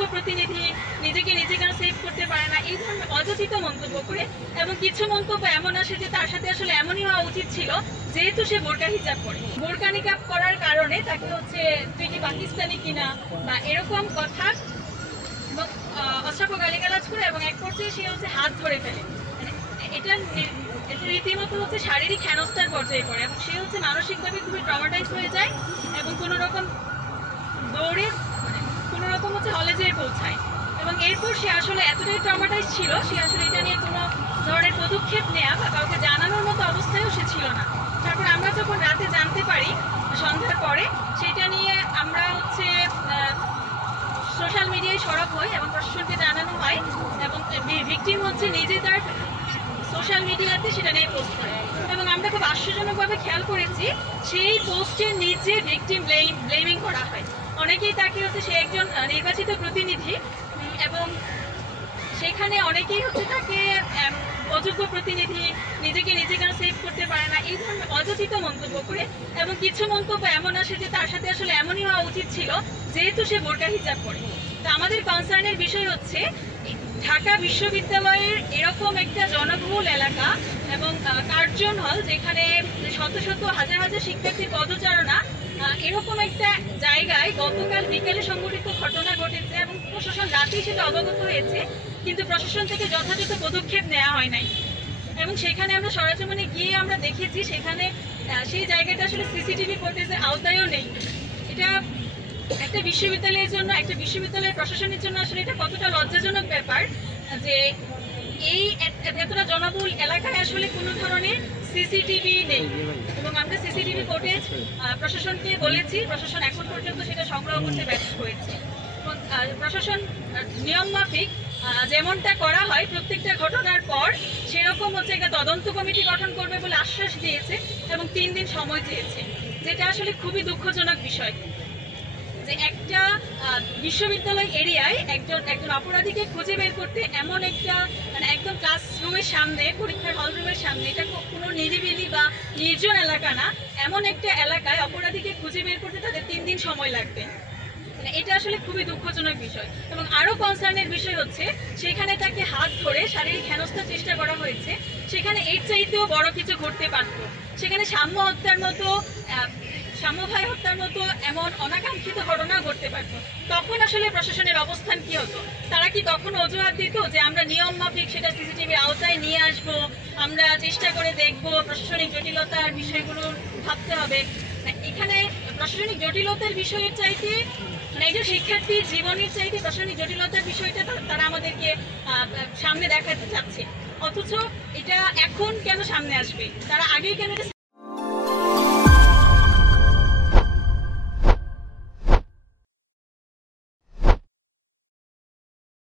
অযোগ্য প্রতিনিধি, নিজেকে নিজে কেন সেভ করতে পারে না, এই ধরনের অযাচিত মন্তব্য করে। এবং কিছু মন্তব্য এমন আসে যে তার সাথে আসলে এমনই হওয়া উচিত ছিল, যেহেতু সে বোরকা হিজাব করে, বোরকা নিকাব করার কারণে তাকে হচ্ছে তুই কি পাকিস্তানি কিনা বা এরকম কথা এবং অশ্রাব্য গালিগালাজ করে, এবং এক পর্যায়ে সে হচ্ছে হাত ধরে ফেলে। মানে এটা এটা রীতিমতো হচ্ছে শারীরিক হেনস্থার পর্যায়ে পড়ে, এবং সে হচ্ছে মানসিকভাবে খুবই ট্রমাটাইজ হয়ে যায় এবং কোনো রকম দৌড়ে কোনো রকম হচ্ছে হলে যেয়ে পৌঁছায়। এবং এরপর সে আসলে এতটাই ট্রমাটাইজ ছিল, সে আসলে এটা নিয়ে কোনো ধরনের পদক্ষেপ নেওয়া বা কাউকে জানানোর মতো অবস্থায়ও সে ছিল না। তারপর আমরা যখন রাতে জানতে পারি সন্ধ্যার পরে, সেটা নিয়ে আমরা হচ্ছে সোশ্যাল মিডিয়ায় সরব হই এবং প্রশাসনকে জানানো হয়, এবং ভিকটিম হচ্ছে নিজে তার সোশ্যাল মিডিয়াতে সেটা নিয়ে পোস্ট করে। এবং আমরা খুব আশ্চর্যজনকভাবে খেয়াল করেছি, সেই পোস্টের নিচে ভিকটিম ব্লেমিং করা হয়। অনেকেই তাকে হচ্ছে সে একজন নির্বাচিত প্রতিনিধি, এবং সেখানে অনেকেই হচ্ছে তাকে অযোগ্য প্রতিনিধি, নিজেকে নিজে কেন সেভ করতে পারে না, এই ধরনের অযাচিত মন্তব্য করে। এবং কিছু মন্তব্য এমন আসে যে তার সাথে আসলে এমনই হওয়া উচিত ছিল, যেহেতু সে বোরকা হিজাব করে। তো আমাদের কনসার্নের বিষয় হচ্ছে ঢাকা বিশ্ববিদ্যালয়ের এরকম একটা জনবহুল এলাকা এবং কার্জন হল, যেখানে শত শত হাজার হাজার শিক্ষার্থীর পদচারণা, এরকম একটা জায়গায় গতকাল বিকেলে সংঘটিত ঘটনা ঘটেছে এবং প্রশাসন রাতেই সেটা অবগত হয়েছে, কিন্তু প্রশাসন থেকে যথাযথ পদক্ষেপ নেওয়া হয় নাই। এবং সেখানে আমরা সরেজমিনে গিয়ে আমরা দেখেছি সেখানে সেই জায়গাটা আসলে সিসিটিভি ফুটেজের আওতায়ও নেই। এটা একটা বিশ্ববিদ্যালয়ের জন্য, একটা বিশ্ববিদ্যালয়ের প্রশাসনের জন্য আসলে এটা কতটা লজ্জাজনক ব্যাপার যে এই এতটা জনবহুল এলাকায় আসলে কোনো ধরনের সিসিটিভি নেই। এবং আমরা সিসিটিভি ফুটেজ প্রশাসনকে বলেছি, প্রশাসন এখন পর্যন্ত সেটা সংগ্রহ করতে ব্যর্থ হয়েছে। প্রশাসন নিয়ম মাফিক যেমনটা করা হয় প্রত্যেকটা ঘটনার পর, সেরকম হচ্ছে একটা তদন্ত কমিটি গঠন করবে বলে আশ্বাস দিয়েছে এবং 3 দিন সময় চেয়েছে, যেটা আসলে খুবই দুঃখজনক বিষয় যে একটা বিশ্ববিদ্যালয় এরিয়ায় একজন অপরাধীকে খুঁজে বের করতে এমন একটা মানে একদম ক্লাসরুমের সামনে, পরীক্ষার হল রুমের সামনে, এটা কোনো নিরিবিলি বা নির্জন এলাকা না, এমন একটা এলাকায় অপরাধীকে খুঁজে বের করতে তাদের 3 দিন সময় লাগবে। এটা আসলে খুবই দুঃখজনক বিষয়। এবং আরো কনসার্নের বিষয় হচ্ছে সেখানে তাকে হাত ধরে শারীরিক হেনস্থার চেষ্টা করা হয়েছে, সেখানে এর চাইতেও বড় কিছু ঘটতে পারত। সেখানে সাম্য ভাই হত্যার মতো এমন অনাকাঙ্ক্ষিত ঘটনা ঘটতে পারত। তখন আসলে প্রশাসনের অবস্থান কি হতো? তারা কি তখন অজুহাত দিত যে আমরা নিয়ম মাফিক সেটা সিসিটিভির আওতায় নিয়ে আসব, আমরা চেষ্টা করে দেখব, প্রশাসনিক জটিলতার বিষয়গুলো ভাবতে হবে? এখানে প্রশাসনিক জটিলতার বিষয়ের চাইতে মানে একজন শিক্ষার্থীর জীবনের চাইতে প্রশাসনিক জটিলতার বিষয়টা তারা আমাদেরকে সামনে দেখাতে চাচ্ছে। অথচ এটা এখন কেন সামনে আসবে? তারা আগেই কেন